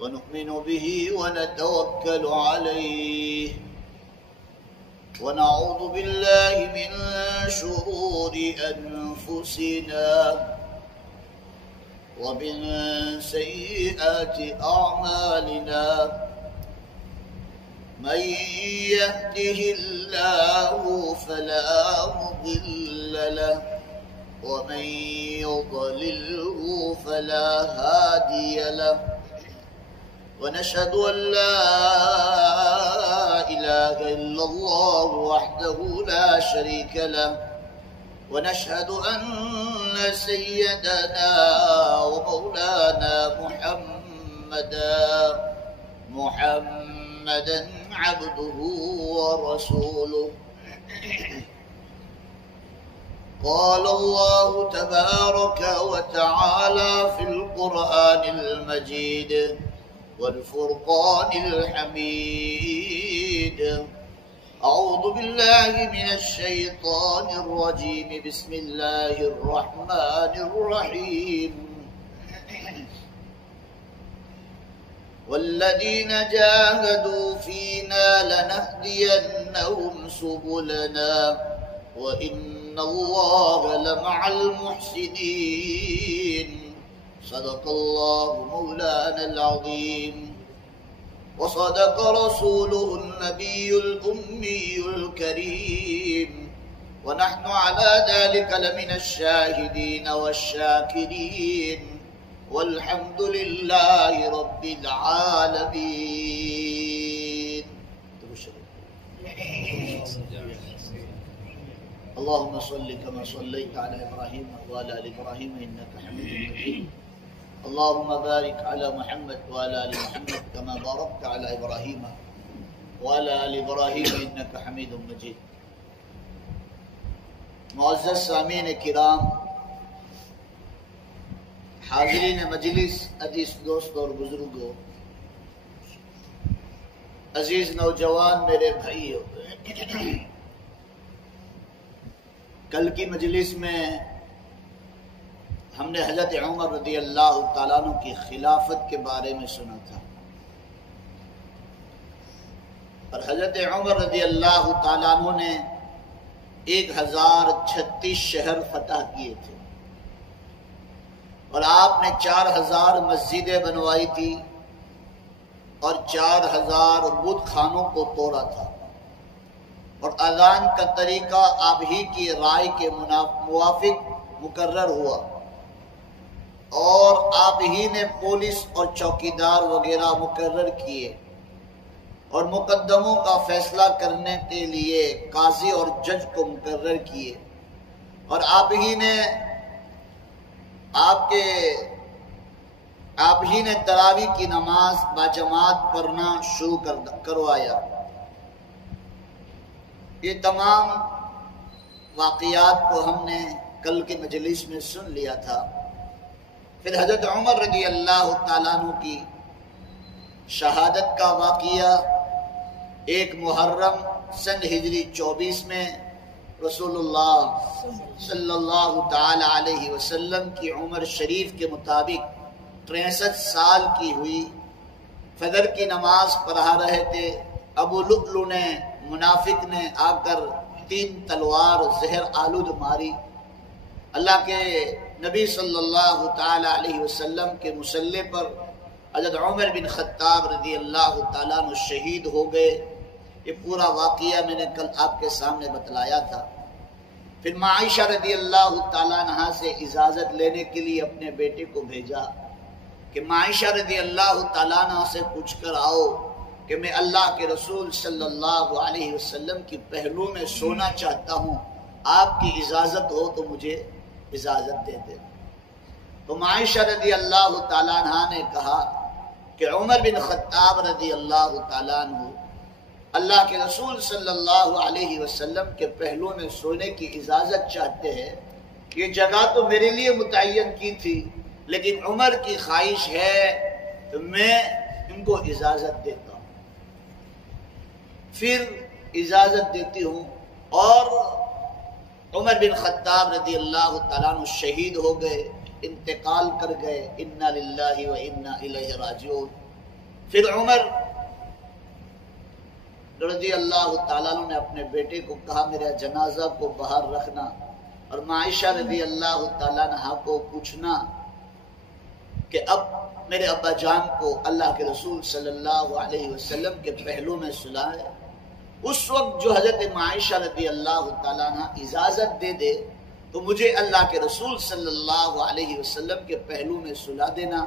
ونؤمن به ونتوكل عليه ونعوذ بالله من شرور أنفسنا ومن سيئات أعمالنا من يهده الله فلا مضل له ومن يضلله فلا هادي له ونشهد أن لا إله إلا الله وحده لا شريك له ونشهد أن سيدنا ومولانا محمدا عبده ورسوله. قال الله تبارك وتعالى في القرآن المجيد والفرقان الحميد: أعوذ بالله من الشيطان الرجيم. بسم الله الرحمن الرحيم. والذين جاهدوا فينا لنهدينهم سبلنا وإن الله لمع المحسنين. صدق الله مولانا العظيم وصدق رسوله النبي الأمي الكريم ونحن على ذلك لمن الشاهدين والشاكرين والحمد لله رب العالمين. اللهم صل كما صليت على إبراهيم وعلى آل إبراهيم إنك حميد مجيد. اللهم بارك على محمد وعلى آل محمد كما باركت على إبراهيم وعلى آل إبراهيم إنك حميد مجيد. معزز سامعین کرام، حاضرین مجلس، عزیز دوست اور بزرگوں، عزیز نوجوان، میرے بھائیوں، کل کی مجلس میں ہم نے حضرت عمر رضی اللہ تعالیٰ عنہ کی خلافت کے بارے میں سنا تھا، اور حضرت عمر رضی اللہ تعالیٰ عنہ نے 1036 شہر فتح کیے تھے، اور آپ نے 4000 مسجدیں بنوائی تھی اور 4000 بت خانوں کو توڑا تھا، اور اذان کا طریقہ آپ ہی کی رائے کے موافق مقرر ہوا، اور آپ ہی نے پولیس اور چوکیدار وغیرہ مقرر کیے، اور مقدموں کا فیصلہ کرنے کے لیے قاضی اور جج کو مقرر کیے، اور آپ ہی نے تراویح کی نماز باجماعت پڑھنا شروع کروایا۔ یہ تمام واقعات کو ہم نے کل کی مجلس میں سن لیا تھا۔ پھر حضرت عمر رضی اللہ تعالیٰ عنہ کی شہادت کا واقعہ 1 محرم سن ہجری 24 میں رسول اللہ صلی اللہ تعالی علیہ وسلم کی عمر شریف کے مطابق 63 سال کی ہوئی۔ فجر کی نماز پڑھا رہے تھے، ابو لؤلؤ نے، منافق نے آ کر 3 تلوار زہر آلود ماری۔ اللہ کے نبی صلی اللہ تعالی علیہ وسلم کے مصلی پر حضرت عمر بن خطاب رضی اللہ تعالیٰ عنہ شہید ہو گئے۔ یہ پورا واقعہ میں نے کل آپ کے سامنے بتلایا تھا۔ پھر عائشہ رضی اللہ تعالیٰ عنہ سے اجازت لینے کے لیے اپنے بیٹے کو بھیجا کہ عائشہ رضی اللہ تعالیٰ عنہ سے پوچھ کر آؤ کہ میں اللہ کے رسول صلی اللہ علیہ وسلم کی پہلو میں سونا چاہتا ہوں، آپ کی اجازت ہو تو مجھے اجازت دے دے۔ تو عائشہ رضی اللہ تعالیٰ عنہ نے کہا کہ عمر بن خطاب رضی اللہ تعالیٰ عنہ اللہ کے رسول صلی اللہ علیہ وسلم کے پہلو میں سونے کی اجازت چاہتے ہیں۔ یہ جگہ تو میرے لیے متعین کی تھی، لیکن عمر کی خواہش ہے تو میں ان کو اجازت دیتا ہوں۔ پھر اجازت دیتی ہوں، اور عمر بن خطاب رضی اللہ تعالیٰ عنہ شہید ہو گئے، انتقال کر گئے۔ انا للہ و انا الیہ راجعون۔ پھر عمر رضی اللہ تعالیٰ عنہ نے اپنے بیٹے کو کہا میرا جنازہ کو باہر رکھنا، اور عائشہ رضی اللہ تعالیٰ عنہ کو پوچھنا کہ اب میرے ابا جان کو اللہ کے رسول صلی اللہ علیہ وسلم کے پہلو میں سلائے۔ اس وقت جو حضرت عائشہ رضی اللہ تعالیٰ عنہ اجازت دے دے تو مجھے اللہ کے رسول صلی اللہ علیہ وسلم کے پہلو میں سلا دینا،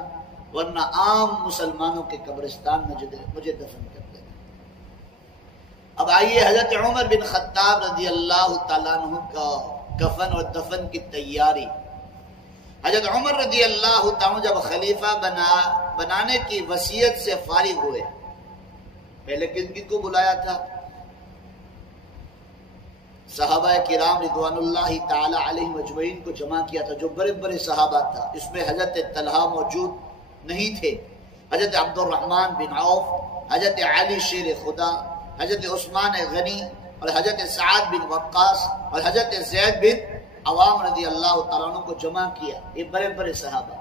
ورنہ عام مسلمانوں کے قبرستان میں مجھے دفن کر دینا۔ اب آئیے حضرت عمر بن خطاب رضی اللہ تعالیٰ عنہ کا کفن اور دفن کی تیاری۔ حضرت عمر رضی اللہ تعالیٰ جب خلیفہ بنانے کی وصیت سے فارغ ہوئے، پہلے کن کو بلایا تھا؟ صحابہ کرام رضوان اللہ تعالی علیہ اجمعین کو جمع کیا تھا، جو بڑے بڑے صحابہ تھا۔ اس میں حضرت طلحہ موجود نہیں تھے، حضرت عبد الرحمن بن عوف، حضرت علی شیر خدا، حضرت عثمان غنی، اور حضرت سعد بن وقاص، اور حضرت زید بن عوام رضی اللہ تعالیٰ عنہ کو جمع کیا، یہ بڑے بڑے صحابہ،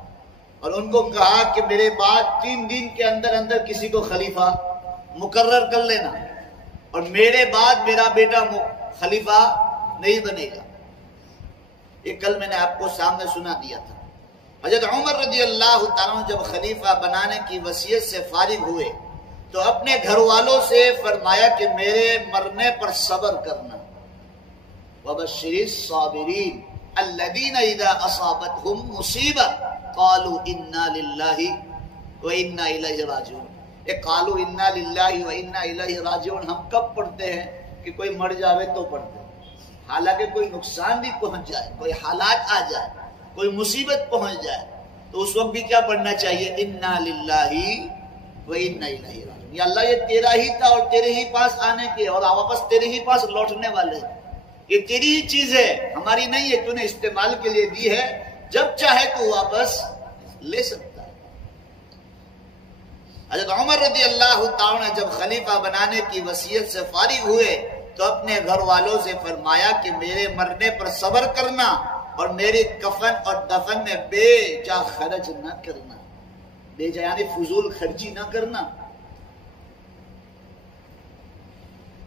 اور ان کو کہا کہ میرے بعد 3 دن کے اندر کسی کو خلیفہ مقرر کر لینا، اور میرے بعد میرا بیٹا خلیفہ نہیں بنے گا۔ یہ کل میں نے آپ کو سامنے سنا دیا تھا۔ حضرت عمر رضی اللہ تعالیٰ عنہ جب خلیفہ بنانے کی وصیت سے فارغ ہوئے تو اپنے گھر والوں سے فرمایا کہ میرے مرنے پر صبر کرنا، وَبَشِّرِ الصَّابِرِينَ الَّذِينَ إِذَا أَصَابَتْهُمْ مُصِيبَةٌ قَالُوا إِنَّا لِلَّهِ وَإِنَّا إِلَيْهِ رَاجِعُونَ۔ یہ قالوا إِنَّا لِلَّهِ وَإِنَّا إِلَيْهِ رَاجِعُونَ ہم کب پڑھتے ہیں؟ کہ کوئی مر جاوے تو پڑھتے ہیں، حالانکہ کوئی نقصان بھی پہنچ جائے، کوئی حالات آ جائے، کوئی مصیبت پہنچ جائے، تو اس وقت بھی کیا پڑھنا چاہیے؟ إِنَّا لِلَّهِ وَإِنَّا إِلَيْهِ رَاجِعُونَ۔ یا اللہ یہ تیرا ہی تھا اور تیرے ہی پاس آنے کے، اور واپس تیرے ہی پاس لوٹنے والے، یہ تیری ہی چیز ہے، ہماری نہیں ہے، تو نے استعمال کے لیے دی ہے، جب چاہے تو واپس لے سکتا ہے۔ حضرت عمر رضی اللہ تعالیٰ نے جب خلیفہ بنانے کی وصیت سے فارغ ہوئے تو اپنے گھر والوں سے فرمایا کہ میرے مرنے پر صبر کرنا، اور میرے کفن اور دفن میں بے جا خرچ نہ کرنا، بے جا یعنی فضول خرچی نہ کرنا۔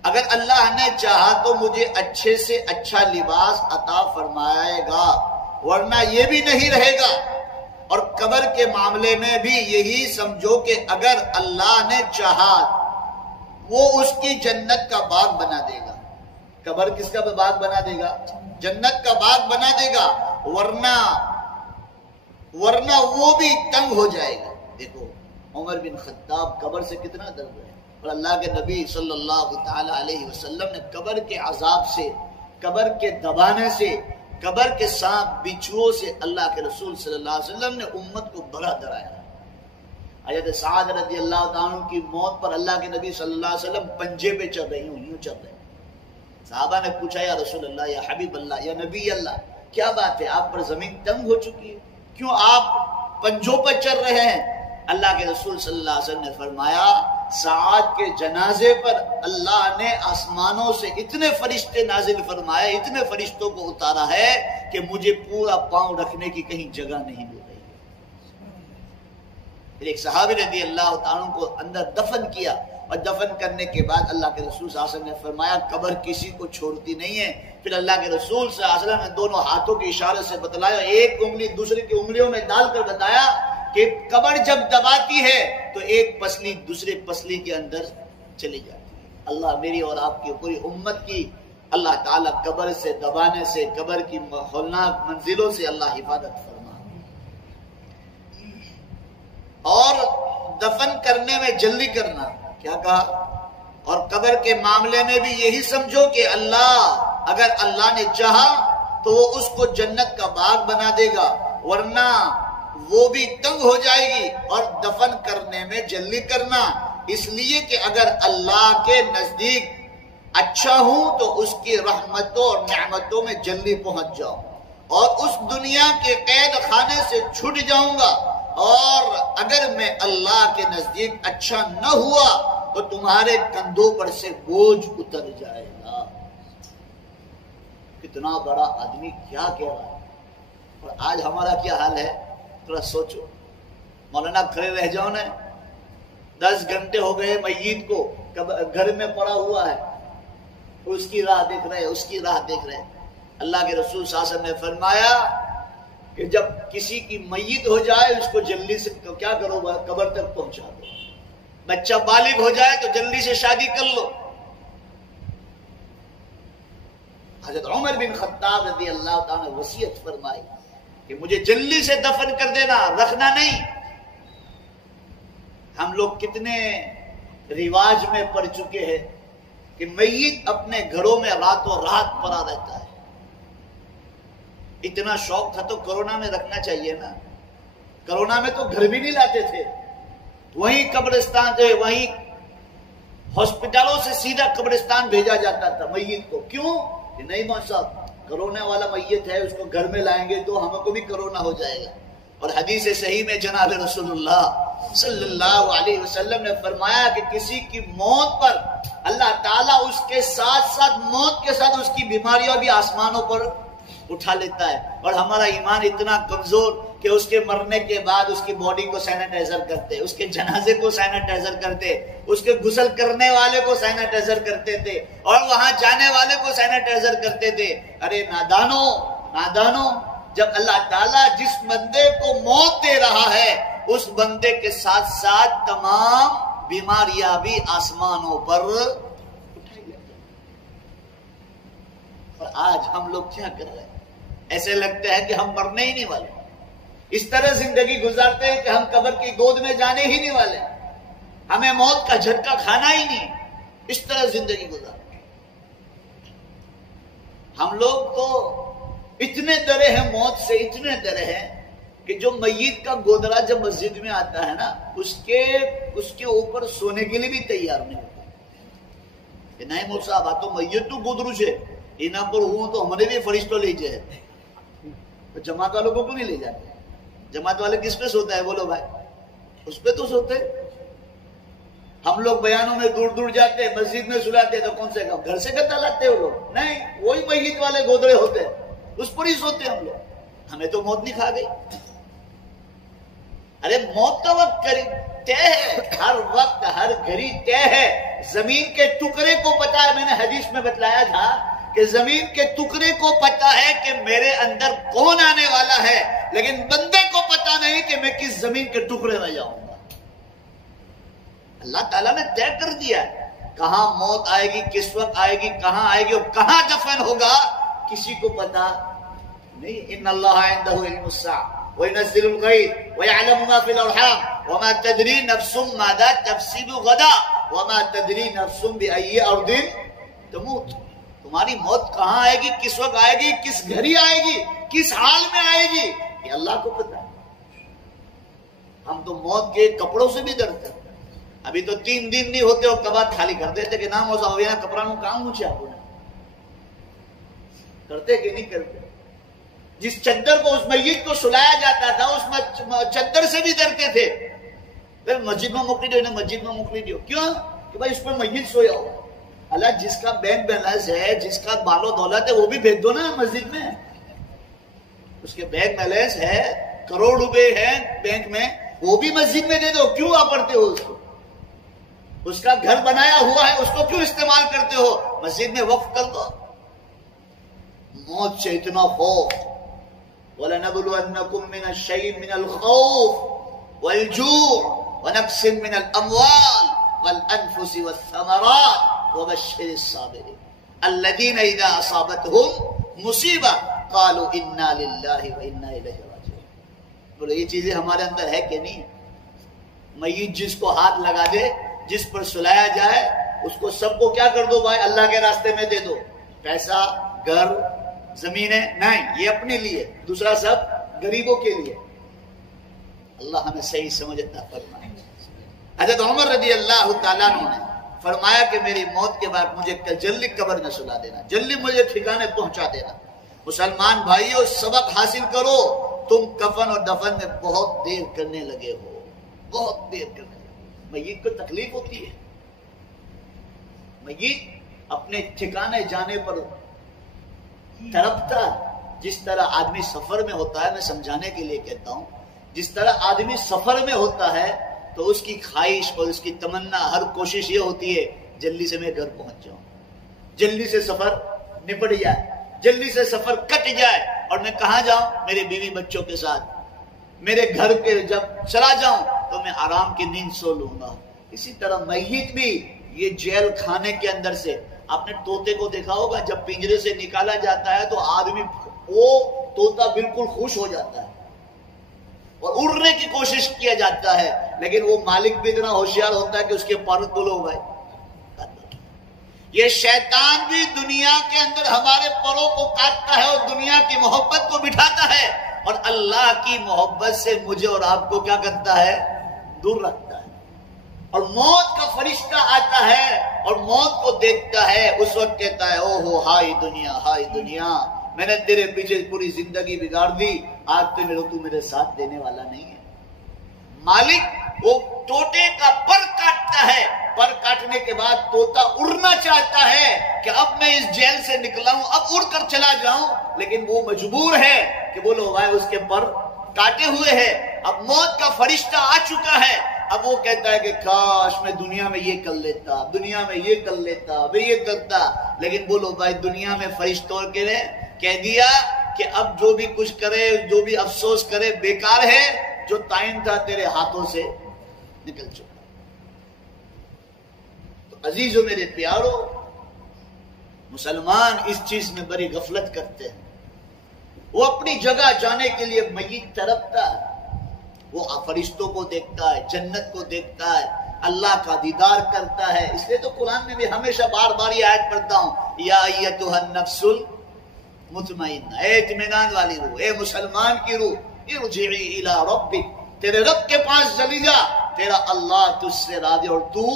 اگر اللہ نے چاہا تو مجھے اچھے سے اچھا لباس عطا فرمائے گا، ورنہ یہ بھی نہیں رہے گا۔ اور قبر کے معاملے میں بھی یہی سمجھو کہ اگر اللہ نے چاہا وہ اس کی جنت کا باغ بنا دے گا۔ قبر کس کا باغ بنا دے گا؟ جنت کا باغ بنا دے گا، ورنہ وہ بھی تنگ ہو جائے گا۔ دیکھو عمر بن خطاب قبر سے کتنا ڈر گئے، اور اللہ کے نبی صلی اللہ تعالی علیہ وسلم نے قبر کے عذاب سے، قبر کے دبانے سے، قبر کے سانپ بچھوؤں سے اللہ کے رسول صلی اللہ علیہ وسلم نے امت کو بڑا ڈرایا۔ حضرت سعد رضی اللہ عنہ کی موت پر اللہ کے نبی صلی اللہ علیہ وسلم پنجے پہ چل رہے ہوں، یوں چل رہے ہیں۔ صحابہ نے پوچھا یا رسول اللہ، یا حبیب اللہ، یا نبی اللہ، کیا بات ہے، آپ پر زمین تنگ ہو چکی ہے، کیوں آپ پنجوں پر چل رہے ہیں؟ اللہ کے رسول صلی اللہ علیہ وسلم نے فرمایا سعد کے جنازے پر اللہ نے آسمانوں سے اتنے فرشتے نازل فرمائے، اتنے فرشتوں کو اتارا ہے کہ مجھے پورا پاؤں رکھنے کی کہیں جگہ نہیں مل رہی۔ پھر ایک صحابی رضی اللہ تعالیٰ کو اندر دفن کیا، اور دفن کرنے کے بعد اللہ کے رسول صلی اللہ علیہ وسلم نے فرمایا قبر کسی کو چھوڑتی نہیں ہے۔ پھر اللہ کے رسول صلی اللہ علیہ وسلم نے دونوں ہاتھوں کے اشارے سے بتلایا، ایک انگلی دوسرے کی انگلیوں میں ڈال کر بتایا کہ قبر جب دباتی ہے تو ایک پسلی دوسرے پسلی کے اندر چلی جاتی ہے۔ اللہ میری اور آپ کی پوری امت کی اللہ تعالیٰ قبر سے دبانے سے، قبر کی ہولناک منزلوں سے اللہ حفاظت فرما۔ اور دفن کرنے میں جلدی کرنا، کیا کہا؟ اور قبر کے معاملے میں بھی یہی سمجھو کہ اگر اللہ نے چاہا تو وہ اس کو جنت کا باغ بنا دے گا، ورنہ وہ بھی تنگ ہو جائے گی۔ اور دفن کرنے میں جلدی کرنا، اس لیے کہ اگر اللہ کے نزدیک اچھا ہوں تو اس کی رحمتوں اور نعمتوں میں جلدی پہنچ جاؤں، اور اس دنیا کے قید خانے سے چھٹ جاؤں گا۔ اور اگر میں اللہ کے نزدیک اچھا نہ ہوا تو تمہارے کندھوں پر سے بوجھ اتر جائے گا۔ کتنا بڑا آدمی کیا کہہ رہا ہے، اور آج ہمارا کیا حال ہے؟ تھوڑا سوچو۔ مولانا کھڑے رہ جاؤ نا، 10 گھنٹے ہو گئے میت کو گھر میں پڑا ہوا ہے، اس کی راہ دیکھ رہے، اس کی راہ دیکھ رہے۔ اللہ کے رسول صلی اللہ علیہ وسلم نے فرمایا کہ جب کسی کی میت ہو جائے اس کو جلدی سے کیا کرو، قبر تک پہنچا دو۔ بچہ بالغ ہو جائے تو جلدی سے شادی کر لو۔ حضرت عمر بن خطاب رضی اللہ تعالیٰ نے وصیت فرمائی کہ مجھے جلدی سے دفن کر دینا، رکھنا نہیں۔ ہم لوگ کتنے رواج میں پڑ چکے ہیں کہ میت اپنے گھروں میں راتوں رات پڑا رہتا ہے۔ اتنا شوق تھا تو کرونا میں رکھنا چاہیے نا۔ کرونا میں تو گھر بھی نہیں لاتے تھے، وہیں قبرستان تھے، وہیں ہاسپٹلوں سے سیدھا قبرستان بھیجا جاتا تھا میت کو۔ کیوں کہ نہیں مولوی صاحب کرونا والا میت ہے، اس کو گھر میں لائیں گے تو ہم کو بھی کرونا ہو جائے گا۔ اور حدیث صحیح میں جناب رسول اللہ صلی اللہ علیہ وسلم نے فرمایا کہ کسی کی موت پر اللہ تعالیٰ اس کے ساتھ ساتھ موت کے ساتھ اس کی بیماریاں بھی آسمانوں پر اٹھا لیتا ہے۔ اور ہمارا ایمان اتنا کمزور کہ اس کے مرنے کے بعد اس کی باڈی کو سینیٹائزر کرتے، اس کے جنازے کو سینیٹائزر کرتے، اس کے غسل کرنے والے کو سینیٹائزر کرتے تھے، اور وہاں جانے والے کو سینیٹائزر کرتے تھے۔ ارے نادانو، جب اللہ تعالیٰ جس بندے کو موت دے رہا ہے اس بندے کے ساتھ ساتھ تمام بیماریاں بھی آسمانوں پر اٹھائی جاتی ہیں۔ اور آج ہم لوگ کیا کر رہے ہیں؟ ایسے لگتا ہے کہ ہم مرنے ہی نہیں والے، اس طرح زندگی گزارتے ہیں کہ ہم قبر کی گود میں جانے ہی نہیں والے، ہمیں موت کا جھٹکا کھانا ہی نہیں، اس طرح زندگی گزارتے ہیں۔ ہم لوگ تو اتنے ڈرے ہیں موت سے، اتنے ڈرے ہیں کہ جو میت کا گودرا جب مسجد میں آتا ہے نا اس کے اوپر سونے کے لیے بھی تیار نہیں ہوتا کہ نہیں مول صاحب تو میت تو گودرو ہے یہاں پر ہوں تو ہمارے بھی فرشتوں لے جائے۔ جماعت والوں کو نہیں لے جاتے؟ جماعت والے کس پہ سوتا ہے بولو بھائی؟ اس پہ تو سوتے۔ ہم لوگ بیانوں میں دور دور جاتے ہیں، مسجد میں سلاتے تو کون سے گھر سے گتا لاتے وہ لوگ؟ نہیں، وہی میت والے گودرے ہوتے اس پر ہی سوتے ہم لوگ۔ ہمیں تو موت نہیں کھا گئی۔ ارے موت کا وقت طے ہے، ہر وقت ہر گھڑی طے ہے۔ زمین کے ٹکڑے کو پتا ہے، میں نے حدیث میں بتلایا تھا کہ زمین کے ٹکڑے کو پتا ہے کہ میرے اندر کون آنے والا ہے، لیکن بندے کو پتا نہیں کہ میں کس زمین کے ٹکڑے میں جاؤں گا۔ اللہ تعالیٰ نے طے کر دیا ہے کہاں موت آئے گی، کس وقت آئے گی، کہاں آئے گی اور کہاں دفن ہوگا، کسی کو پتا نہیں۔ ان اللہ عنده علم الساعة وينزل الغيث ويعلم ما في الارحام وما تدري نفس ماذا تكسب غدا وما تدري نفس بأي ارض تموت۔ تمہاری موت کہاں آئے گی، کس وقت آئے گی، کس گھڑی آئے گی، کس حال میں آئے گی، یہ اللہ کو پتا ہے۔ ہم تو موت کے کپڑوں سے بھی ڈرتے ہیں۔ ابھی تو 3 دن نہیں ہوتے اور کباب خالی کر دیتے کہ نام ہوتا ہوئے کپڑا نو کام ہوچے آپ کرتے کہ نہیں کرتے؟ جس چادر کو اس میت کو سلایا جاتا تھا اس چادر سے بھی ڈرتے تھے۔ مسجد میں موکلی دیو، مسجد میں موکلی دیو، کیوں کہ بھائی اس پر میت سویا ہوا۔ اللہ جس کا بینک بیلنس ہے، جس کا مال و دولت ہے وہ بھی بھیج دو نا مسجد میں۔ اس کے بینک بیلنس ہے، کروڑ روپے ہے بینک میں، وہ بھی مسجد میں دے دو۔ کیوں واپرتے ہو اس کو؟ اس کا گھر بنایا ہوا ہے، اس کو کیوں استعمال کرتے ہو؟ مسجد میں وقف کر دو۔ موت سے اتنا خوف، وَلَنَبْلُوَنَّكُم مِّنَ الشَّيْءِ مِّنَ الْخَوْفِ وَالْجُوعِ وَنَقْصٍ مِّنَ الْأَمْوَالِ وَالْأَنفُسِ وَالثَّمَرَاتِ وَبَشِّرِ الصَّابِرِينَ الَّذِينَ إِذَا أَصَابَتْهُمْ مُصِيبَةٌ قَالُوا إِنَّا لِلَّهِ وَإِنَّا إِلَيْهِ رَاجِعُونَ۔ بولے یہ چیزیں ہمارے اندر ہے کہ نہیں؟ میت جس کو ہاتھ لگا دے، جس پر سلایا جائے، اس کو سب کو کیا کر دو بھائی؟ اللہ کے راستے میں دے دو۔ پیسہ، گھر، زمینیں نہیں، یہ اپنے لیے، دوسرا سب غریبوں کے لیے۔ اللہ ہمیں صحیح سمجھ عطا فرمائے۔ حضرت عمر رضی اللہ تعالیٰ عنہ نے فرمایا کہ میری موت کے بعد مجھے جلدی قبر میں سلا دینا، جلدی مجھے ٹھکانے پہنچا دینا۔ مسلمان بھائیوں سبق حاصل کرو، تم کفن اور دفن میں بہت دیر کرنے لگے ہو، بہت دیر کرنے لگے۔ میت کو تکلیف ہوتی ہے، میت اپنے ٹھکانے جانے پر تڑپتا ہے۔ جس طرح آدمی سفر میں ہوتا ہے، میں سمجھانے کے لیے کہتا ہوں، جس طرح آدمی سفر میں ہوتا ہے تو اس کی خواہش اور اس کی تمنا، ہر کوشش یہ ہوتی ہے جلدی سے میں گھر پہنچ جاؤں، جلدی سے سفر نپٹ جائے، جلدی سے سفر کٹ جائے اور میں کہاں جاؤں؟ میرے بیوی بچوں کے ساتھ، میرے گھر کے جب چلا جاؤں تو میں آرام کی نیند سو لوں گا۔ اسی طرح میت بھی یہ جیل خانے کے اندر سے، آپ نے طوطے کو دیکھا ہوگا جب پنجرے سے نکالا جاتا ہے تو آدمی، وہ طوطا بالکل خوش ہو جاتا ہے اور اڑنے کی کوشش کیا جاتا ہے، لیکن وہ مالک بھی اتنا ہوشیار ہوتا ہے کہ اس کے پر بولو بھائی۔ یہ شیطان بھی دنیا کے اندر ہمارے پروں کو کاٹتا ہے اور دنیا کی محبت کو بٹھاتا ہے، اور اللہ کی محبت سے مجھے اور آپ کو کیا کرتا ہے؟ دور رکھتا ہے۔ اور موت کا فرشتہ آتا ہے اور موت کو دیکھتا ہے، اس وقت کہتا ہے او ہو ہائی دنیا، ہائی دنیا، میں نے تیرے پیچھے پوری زندگی بگاڑ دی، آج تو میرے ساتھ دینے والا نہیں ہے۔ مالک وہ طوطے کا پر کاٹتا ہے، پر کاٹنے کے بعد طوطا اڑنا چاہتا ہے کہ اب میں اس جیل سے نکلا ہوں، اب اڑ کر چلا جاؤں، لیکن وہ مجبور ہے کہ بولو بھائی اس کے پر کاٹے ہوئے ہیں۔ اب موت کا فرشتہ آ چکا ہے، اب وہ کہتا ہے کہ کاش میں دنیا میں یہ کر لیتا، دنیا میں یہ کر لیتا، میں یہ کرتا، لیکن بولو بھائی دنیا میں فرشتوں کے نے کہہ دیا کہ اب جو بھی کچھ کرے، جو بھی افسوس کرے بیکار ہے، جو ٹائم تھا تیرے ہاتھوں سے نکل چکا۔ تو عزیزو میرے پیارو، مسلمان اس چیز میں بڑی غفلت کرتے ہیں۔ وہ اپنی جگہ جانے کے لیے میت تڑپتا ہے، وہ فرشتوں کو دیکھتا ہے، جنت کو دیکھتا ہے، اللہ کا دیدار کرتا ہے۔ اس لیے تو قرآن میں بھی ہمیشہ بار بار یہ آیت پڑھتا ہوں، یا ایتھا النفس المطمئنہ، اے اطمینان والی روح، اے مسلمان کی روح، ارجعی الی ربک، تیرے رب کے پاس چلی جا، تیرا اللہ تجھ سے راضی اور تو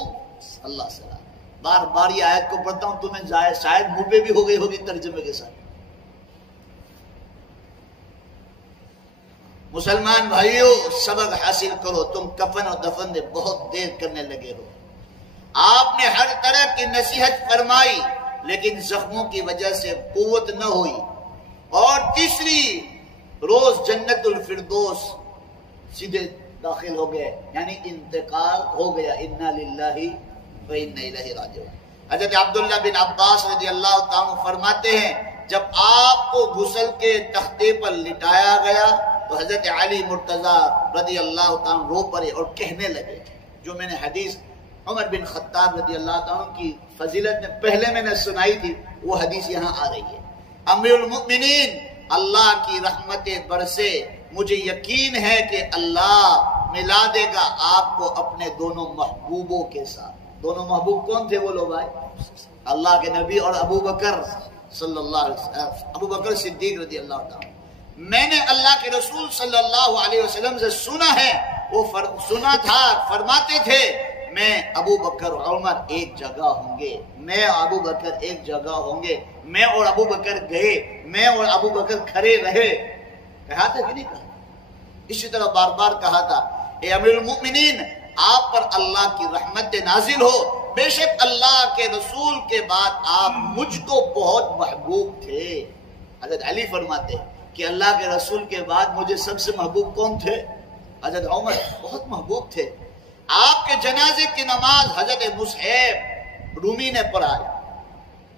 اللہ سے راضی۔ بار بار یہ آیت کو پڑھتا ہوں، تمہیں شاید منہ پہ بھی ہو گئی ہوگی ترجمے کے ساتھ۔ مسلمان بھائیو، سبق حاصل کرو، تم کفن اور دفن میں بہت دیر کرنے لگے ہو۔ آپ نے ہر طرح کی نصیحت فرمائی لیکن زخموں کی وجہ سے قوت نہ ہوئی، اور تیسری روز جنت الفردوس سیدھے داخل ہو گئے، یعنی انتقال ہو گیا۔ انا للہ و انا الیہ راجعون۔ حضرت عبداللہ بن عباس رضی اللہ تعالیٰ فرماتے ہیں جب آپ کو غسل کے تختے پر لٹایا گیا تو حضرت علی مرتضیٰ رضی اللہ تعالیٰ رو پڑے اور کہنے لگے، جو میں نے حدیث عمر بن خطاب رضی اللہ تعالیٰ کی فضیلت میں پہلے میں نے سنائی تھی، وہ حدیث یہاں آ رہی ہے۔ امیر المؤمنین، اللہ کی رحمتیں برسے، مجھے یقین ہے کہ اللہ ملا دے گا آپ کو اپنے دونوں محبوبوں کے ساتھ۔ دونوں محبوب کون تھے وہ لوگ؟ اللہ کے نبی اور ابو بکر صلی اللہ علیہ وسلم، ابو بکر صدیق رضی اللہ تعالیٰ۔ میں نے اللہ کے رسول صلی اللہ علیہ وسلم سے سنا ہے، وہ سنا تھا، فرماتے تھے میں ابو بکر اور عمر ایک جگہ ہوں گے، میں ابو بکر ایک جگہ ہوں گے، میں اور ابو بکر گئے، میں اور ابو بکر کھڑے رہے۔ کہا تھا کہ نہیں کہا؟ اسی طرح بار بار کہا تھا، اے امیر المؤمنین، آپ پر اللہ کی رحمت نازل ہو، بے شک اللہ کے رسول کے بعد آپ مجھ کو بہت محبوب تھے۔ حضرت علی فرماتے کہ اللہ کے رسول کے بعد مجھے سب سے محبوب کون تھے؟ حضرت عمر بہت محبوب تھے۔ آپ کے جنازے کی نماز حضرت مصعب رومی نے پڑھائی،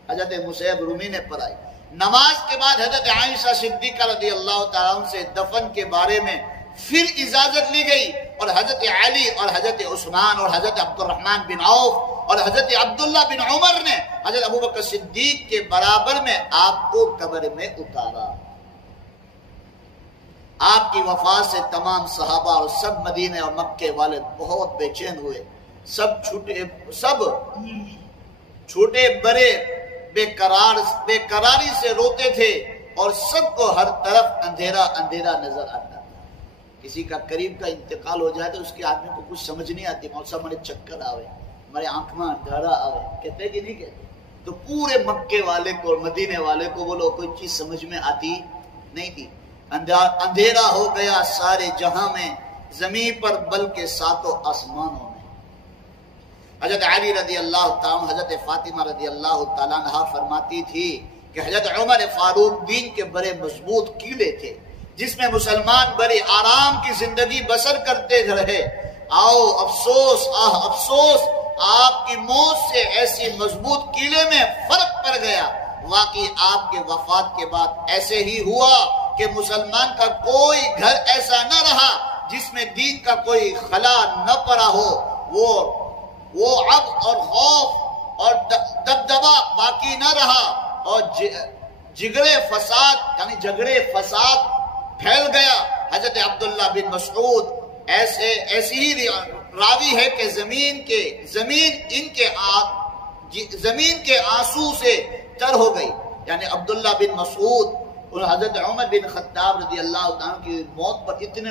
حضرت مصعب رومی نے پڑھائی۔ نماز کے بعد حضرت عائشہ صدیقہ رضی اللہ تعالیٰ عنہ سے دفن کے بارے میں پھر اجازت لی گئی، اور حضرت علی اور حضرت عثمان اور حضرت عبد الرحمن بن عوف اور حضرت عبداللہ بن عمر نے حضرت ابو بکر صدیق کے برابر میں آپ کو قبر میں اتارا۔ آپ کی وفات سے تمام صحابہ اور سب مدینے اور مکے والے بہت بے چین ہوئے، سب چھوٹے بڑے بے قراری سے روتے تھے، اور سب کو ہر طرف اندھیرا اندھیرا نظر آتا تھا۔ کسی کا قریب کا انتقال ہو جائے تو اس کے آدمی کو کچھ سمجھ نہیں آتی، مول صاحب ہمارے چکر آوے، ہمارے آنکھ میں اندھیرا آوے، کہتے کہ نہیں کہتے؟ تو پورے مکے والے کو اور مدینے والے کو بولو کوئی چیز سمجھ میں آتی نہیں تھی۔ اندھیرا ہو گیا سارے جہاں میں، زمین پر بلکہ ساتوں آسمانوں میں۔ حضرت علی رضی اللہ تعالیٰ، حضرت فاطمہ رضی اللہ تعالیٰ عنہ فرماتی تھی کہ حضرت عمر فاروق دین کے بڑے مضبوط قلعے تھے جس میں مسلمان بڑے آرام کی زندگی بسر کرتے رہے۔ آؤ افسوس، آہ افسوس، آپ کی موت سے ایسی مضبوط قلعے میں فرق پڑ گیا۔ واقعی آپ کے وفات کے بعد ایسے ہی ہوا کہ مسلمان کا کوئی گھر ایسا نہ رہا جس میں دین کا کوئی خلا نہ پڑا ہو۔ وہ اب اور خوف اور دبدبا باقی نہ رہا، اور جھگڑے فساد پھیل گیا۔ حضرت عبداللہ بن مسعود ایسی ہی راوی ہے کہ زمین کے آنسو سے تر ہو گئی، یعنی عبداللہ بن مسعود اور حضرت عمر بن خطاب رضی اللہ عنہ کی موت پر اتنے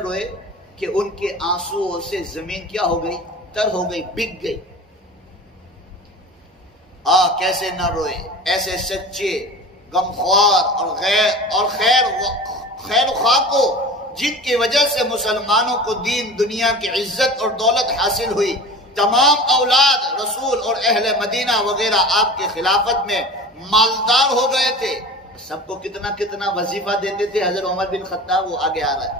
روئے کہ ان کے آنسو سے زمین کیا ہو گئی؟ تر ہو گئی، بک گئی۔ کیسے نہ روئے ایسے سچے غمخوار اور خیر خواہ کو، جن کی وجہ سے مسلمانوں کو دین دنیا کی عزت اور دولت حاصل ہوئی۔ تمام اولاد رسول اور اہل مدینہ وغیرہ آپ کے خلافت میں مالدار ہو گئے تھے۔ سب کو کتنا وظیفہ دیتے تھے حضرت عمر بن خطاب، وہ آگے آ رہا ہے۔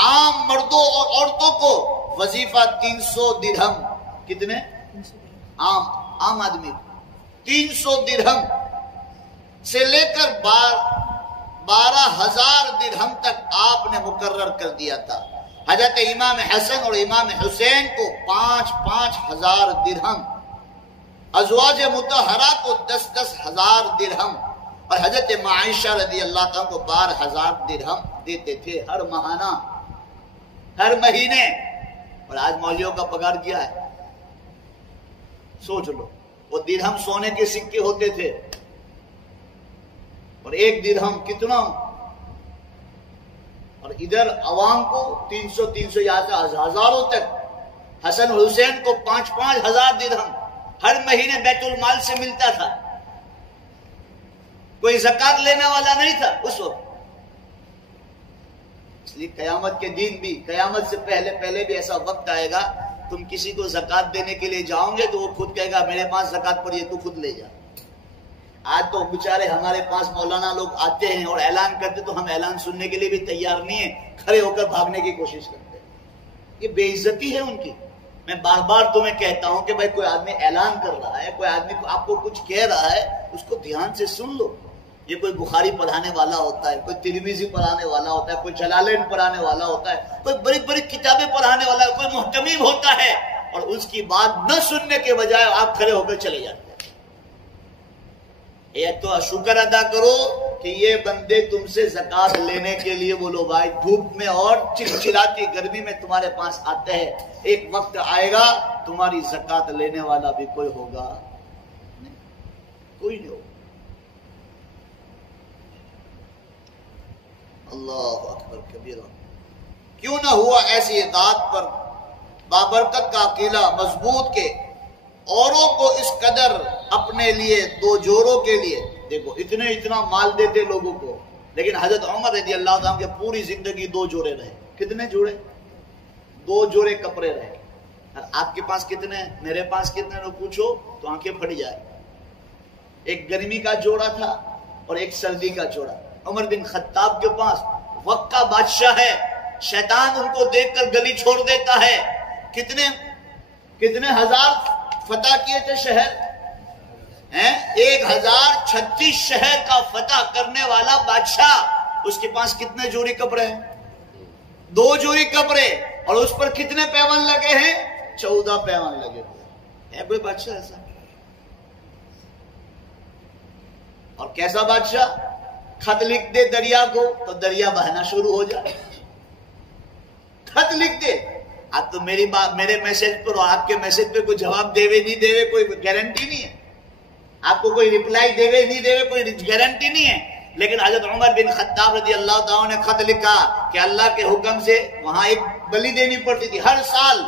عام مردوں اور عورتوں کو وظیفہ 300 درہم، کتنے؟ عام آدمی 300 درہم سے لے کر 12,000 درہم تک آپ نے مقرر کر دیا تھا۔ حضرت امام حسن اور امام حسین کو 5,000 درہم، ازواج مطہرہ کو 10,000 درہم، اور حضرت معائشہ رضی اللہ عنہ کو 12,000 درہم دیتے تھے ہر مہینے۔ اور آج مولویوں کا پگار کیا ہے سوچ لو، وہ درہم سونے کے سکے ہوتے تھے، اور ایک درہم کتنا، اور ادھر عوام کو 300 یا ہزاروں تک۔ حسن حسین کو 5,000 درہم ہر مہینے بیت المال سے ملتا تھا، کوئی زکات لینے والا نہیں تھا اس وقت۔ اس لیے قیامت کے دن بھی، قیامت سے پہلے بھی ایسا وقت آئے گا، تم کسی کو زکات دینے کے لیے جاؤ گے تو وہ خود کہے گا میرے پاس زکات پڑی ہے، تو خود لے جا۔ آج تو بیچارے ہمارے پاس مولانا لوگ آتے ہیں اور اعلان کرتے تو ہم اعلان سننے کے لیے بھی تیار نہیں ہیں، کھڑے ہو کر بھاگنے کی کوشش کرتے ہیں۔ یہ بے عزتی ہے ان کی۔ میں بار بار تمہیں کہتا ہوں کہ بھائی کوئی آدمی اعلان کر رہا ہے، کوئی آدمی آپ کو کچھ کہہ رہا ہے، اس کو دھیان سے سن لو۔ یہ کوئی بخاری پڑھانے والا ہوتا ہے، کوئی ترمذی پڑھانے والا ہوتا ہے، کوئی جلالین پڑھانے والا ہوتا ہے، کوئی بڑی بڑی کتابیں پڑھانے والا ہے، کوئی محتمیم ہوتا ہے، اور اس کی بات نہ سننے کے بجائے آپ کھڑے ہو کر چلے جاتے ہیں۔ یہ تو شکر ادا کرو کہ یہ بندے تم سے زکات لینے کے لیے بولو بھائی، دھوپ میں اور چلچلاتی گرمی میں تمہارے پاس آتے ہیں۔ ایک وقت آئے گا تمہاری زکات لینے والا بھی کوئی ہوگا نہیں، کوئی نہیں ہوگا۔ اللہ اکبر کبیرہ۔ کیوں نہ ہوا ایسی ذات پر بابرکت کا عقیدہ مضبوط کے اوروں کو اس قدر اپنے لیے دو جوڑوں کے لیے، دیکھو اتنا مال دیتے لوگوں کو، لیکن حضرت عمر رضی اللہ عنہ کے پوری زندگی 2 جوڑے رہے۔ کتنے جوڑے؟ 2 جوڑے کپڑے رہے۔ آپ کے پاس کتنے، میرے پاس کتنے، لوگ پوچھو تو آنکھیں پھٹ جائے۔ ایک گرمی کا جوڑا تھا اور ایک سردی کا جوڑا۔ عمر بن خطاب کے پاس وقت کا بادشاہ ہے، شیطان ان کو دیکھ کر گلی چھوڑ دیتا ہے۔ کتنے ہزار فتح کیے تھے شہر، 1036 شہر کا فتح کرنے والا بادشاہ، اس کے پاس کتنے جوڑی کپڑے ہیں؟ 2 جوڑی کپڑے، اور اس پر کتنے پیون لگے ہیں؟ 14 پیون لگے ہوئے۔ ہے کوئی بادشاہ ایسا؟ اور کیسا بادشاہ؟ خط لکھ دے دریا کو تو دریا بہنا شروع ہو جائے۔ خط لکھ دے، اب تو میرے میسج پر اور آپ کے میسج پہ کوئی جواب دیوے نہیں دیوے کوئی گارنٹی نہیں ہے، آپ کو کوئی ریپلائی دیوے نہیں دیوے کوئی گارنٹی نہیں ہے۔ لیکن حضرت عمر بن خطاب رضی اللہ عنہ نے خط لکھا کہ اللہ کے حکم سے وہاں ایک بلی دینی پڑتی تھی ہر سال،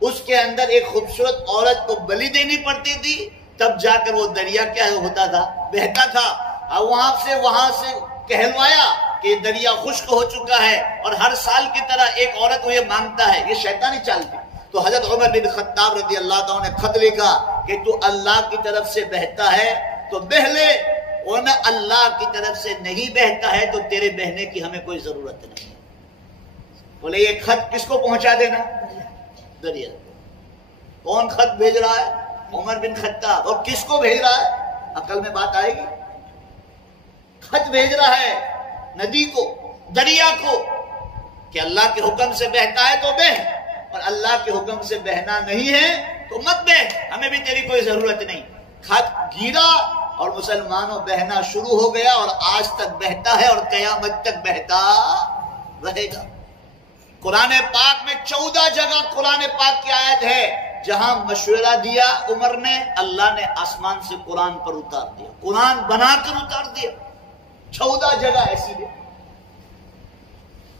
اس کے اندر ایک خوبصورت عورت کو بلی دینی پڑتی تھی، تب جا کر وہ دریا کیا ہوتا تھا؟ بہتا تھا۔ اور وہاں سے کہلوایا کہ یہ دریا خشک ہو چکا ہے، اور ہر سال کی طرح ایک عورت کو یہ مانگتا ہے۔ یہ شیطانی چال تھی۔ تو حضرت عمر بن خطاب رضی اللہ عنہ نے خط لکھا کہ تو اللہ کی طرف سے بہتا ہے تو بہ لے، ورنہ اللہ کی طرف سے نہیں بہتا ہے تو تیرے بہنے کی ہمیں کوئی ضرورت نہیں۔ بولے یہ خط کس کو پہنچا دینا؟ دریا۔ کون خط بھیج رہا ہے؟ عمر بن خطاب۔ اور کس کو بھیج رہا ہے؟ عقل میں بات آئے گی؟ خط بھیج رہا ہے ندی کو، دریا کو، کہ اللہ کے حکم سے بہتا ہے تو بہ، اور اللہ کے حکم سے بہنا نہیں ہے تو مت بہ، ہمیں بھی تیری کوئی ضرورت نہیں۔ خط گرا اور مسلمانوں بہنا شروع ہو گیا، اور آج تک بہتا ہے اور قیامت تک بہتا رہے گا۔ قرآن پاک میں 14 جگہ قرآن پاک کی آیت ہے جہاں مشورہ دیا عمر نے، اللہ نے آسمان سے قرآن پر اتار دیا، قرآن بنا کر اتار دیا۔ 14 جگہ ایسی ہے۔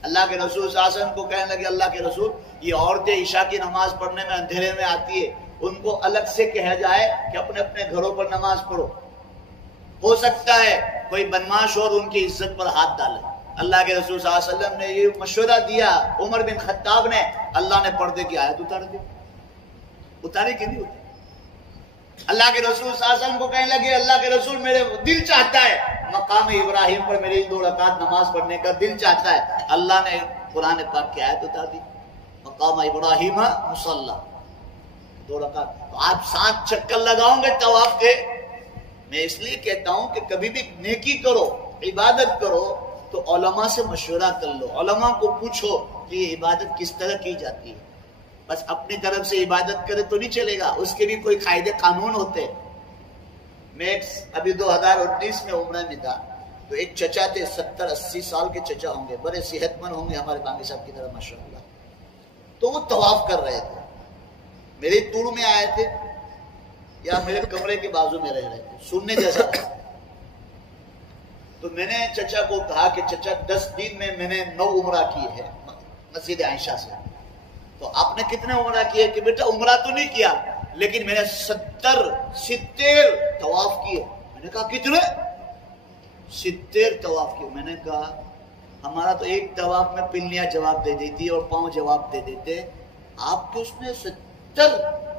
اللہ کے رسول صلی اللہ علیہ وسلم کو کہنے لگے اللہ کے رسول، یہ عورتیں عشاء کی نماز پڑھنے میں اندھیرے میں آتی ہے، ان کو الگ سے کہا جائے کہ اپنے اپنے گھروں پر نماز پڑھو، ہو سکتا ہے کوئی بدماش اور ان کی عزت پر ہاتھ ڈالے۔ اللہ کے رسول صلی اللہ علیہ وسلم نے یہ مشورہ دیا عمر بن خطاب نے، اللہ نے پردے کی آیت اتار دی۔ اتاری کہ نہیں اتاری؟ اللہ کے رسول صلی اللہ علیہ وسلم کو کہنے لگے اللہ کے رسول میرے دل چاہتا ہے مقام ابراہیم پر میری 2 رکعت نماز پڑھنے کا دل چاہتا ہے، اللہ نے قرآن پاک کی آیت اتار دی، مقام ابراہیم مصلی، 2 رکعت۔ تو آپ 7 چکر لگاؤں گے طواف کے؟ میں اس لیے کہتا ہوں کہ کبھی بھی نیکی کرو، عبادت کرو تو علماء سے مشورہ کر لو، علماء کو پوچھو کہ یہ عبادت کس طرح کی جاتی ہے۔ بس اپنی طرف سے عبادت کرے تو نہیں چلے گا، اس کے بھی کوئی قاعدے قانون ہوتے۔ میں ابھی 2019 میں عمرہ میں تھا، تو ایک چچا تھے، 70-80 سال کے چچا ہوں گے، بڑے صحت مند ہوں گے ہمارے بانگی صاحب کی طرح ماشاءاللہ۔ تو وہ طواف کر رہے تھے، میرے طور میں آئے تھے یا میرے کمرے کے بازو میں رہ رہے تھے، سننے جیسا تھا۔ تو میں نے چچا کو کہا کہ چچا 10 دن میں نے 9 عمرہ کی ہے مسجد عائشہ سے۔ تو آپ نے کتنے عمرہ کیے؟ کہ بیٹا عمرہ تو نہیں کیا لیکن میں نے 70 طواف کیے۔ میں نے کہا کتنے؟ 70 طواف کیے۔ میں نے کہا ہمارا تو ایک طواف میں پلنیاں جواب دے دیتی اور پاؤں جواب دے دیتے، آپ تو اس نے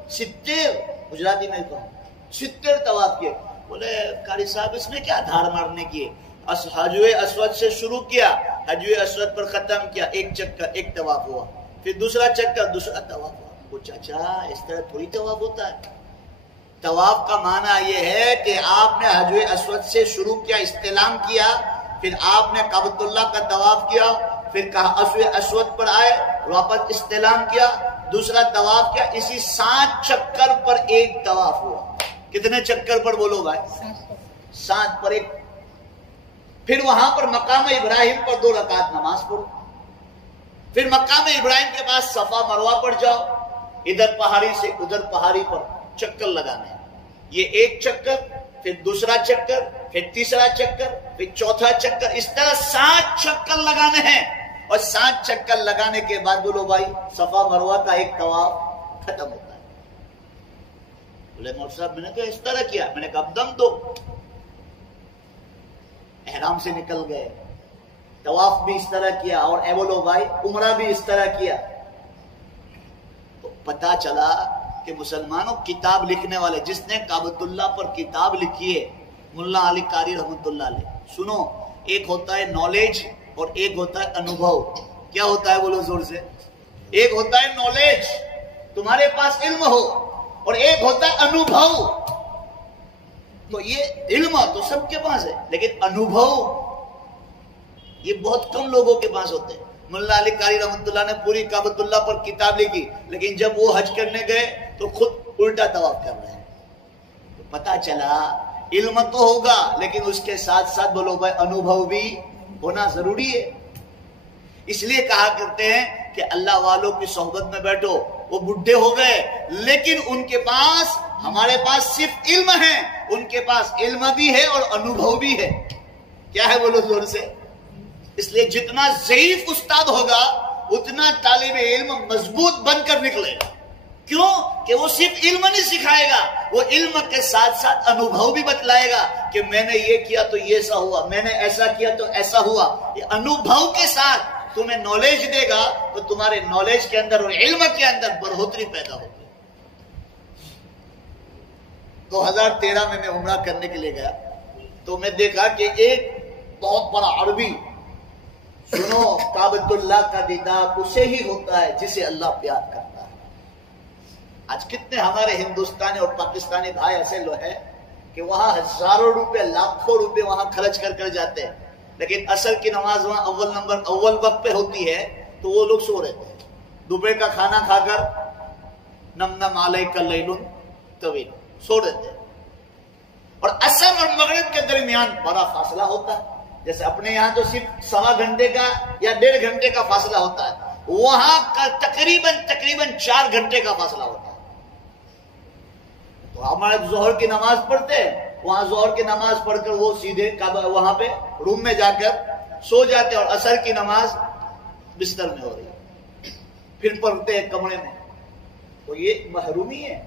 70 گجراتی میں کہا 70 طواف کیے۔ بولے قاری صاحب اس میں کیا دھار مارنے کی ہے؟ حجر اسود سے شروع کیا، حجر اسود پر ختم کیا، ایک چکر، ایک طواف ہوا، پھر دوسرا چکر، دوسرا طواف ہوا۔ وہ چاچا اس طرح تھوڑی طواف ہوتا ہے۔ طواف کا معنی یہ ہے کہ آپ نے حجر اسود سے شروع کیا، استلام کیا، پھر آپ نے کعبۃ اللہ کا طواف کیا، پھر حجر اسود پر آئے، واپس استلام کیا، دوسرا طواف کیا، اسی 7 چکر پر ایک طواف ہوا۔ کتنے چکر پر بولو بھائی؟ 7 پر ایک۔ پھر وہاں پر مقام ابراہیم پر 2 رکعت نماز پڑھو، پھر مقام ابراہیم کے بعد صفا مروہ پر جاؤ، ادھر پہاڑی سے ادھر پہاڑی پر چکر لگانے ہیں۔ یہ ایک چکر، پھر دوسرا چکر، پھر تیسرا چکر، پھر چوتھا چکر، اس طرح 7 چکر لگانے ہیں۔ اور 7 چکر لگانے کے بعد بولو بھائی صفا مروہ کا ایک طواف ختم ہوتا ہے۔ بولے مولوی صاحب میں نے کہا اس طرح کیا؟ میں نے کہا اب دم دو۔ احرام سے نکل گئے، طواف بھی اس طرح کیا، اور اے بولو بھائی عمرہ بھی اس طرح کیا۔ تو پتا چلا کہ مسلمانوں کتاب لکھنے والے، جس نے کعبۃ اللہ پر کتاب لکھی ہے ملا علی قاری رحمۃ اللہ علیہ، سنو، ایک ہوتا ہے نالج اور ایک ہوتا ہے انوبھو۔ کیا ہوتا ہے بولو زور سے؟ ایک ہوتا ہے نالج، تمہارے پاس علم ہو، اور ایک ہوتا ہے انوبھو۔ تو یہ علم تو سب کے پاس ہے لیکن انوبھو یہ بہت کم لوگوں کے پاس ہوتے ہیں۔ ملا علی قاری رحمۃ اللہ نے پوری کعبۃ اللہ پر کتاب لکھی، لیکن جب وہ حج کرنے گئے تو خود الٹا طواف کر رہے ہیں۔ تو پتا چلا علم تو ہوگا لیکن اس کے ساتھ ساتھ بولو بھائی انوبھو بھی ہونا ضروری ہے۔ اس لیے کہا کرتے ہیں کہ اللہ والوں کی صحبت میں بیٹھو، وہ بڈھے ہو گئے لیکن ان کے پاس، ہمارے پاس صرف علم ہے، ان کے پاس علم بھی ہے اور انوبھو بھی ہے۔ کیا ہے بولو زور سے؟ اس لیے جتنا ضعیف استاد ہوگا اتنا طالب علم مضبوط بن کر نکلے گا۔ کیوں؟ کہ وہ صرف علم نہیں سکھائے گا، وہ علم کے ساتھ ساتھ انوبھو بھی بتلائے گا کہ میں نے یہ کیا تو یہ ایسا ہوا، میں نے ایسا کیا تو ایسا ہوا۔ یہ انوبھو کے ساتھ تمہیں نالج دے گا تو تمہارے نالج کے اندر اور علم کے اندر بڑھوتری پیدا ہوگی۔ 2013 میں عمرہ کرنے کے لیے گیا تو میں دیکھا کہ ایک بہت بڑا عربی سنو، کعبۃ اللہ کا دیدار اسے ہی ہوتا ہے جسے اللہ پیار کرتا ہے۔ آج کتنے ہمارے ہندوستانی اور پاکستانی بھائی ایسے لوگ ہیں کہ وہاں ہزاروں روپے، لاکھوں روپے وہاں خرچ کر جاتے ہیں، لیکن عصر کی نماز وہاں اول وقت پہ ہوتی ہے تو وہ لوگ سو رہتے ہیں، دوپہر کا کھانا کھا کر نم نم علیک اللیل طویل سو رہتے ہیں۔ اور عصر اور مغرب کے درمیان بڑا فاصلہ ہوتا ہے، جیسے اپنے یہاں تو صرف 1.25 گھنٹے کا یا 1.5 گھنٹے کا فاصلہ ہوتا ہے، وہاں کا تقریباً 4 گھنٹے کا فاصلہ ہوتا ہے۔ تو ہمارے ظہر کی نماز پڑھتے ہیں، وہاں ظہر کی نماز پڑھ کر وہ سیدھے وہاں پہ روم میں جا کر سو جاتے ہیں، اور عصر کی نماز بستر میں ہو رہی ہے، پھر پڑھتے ہیں کمرے میں۔ تو یہ محرومی ہے۔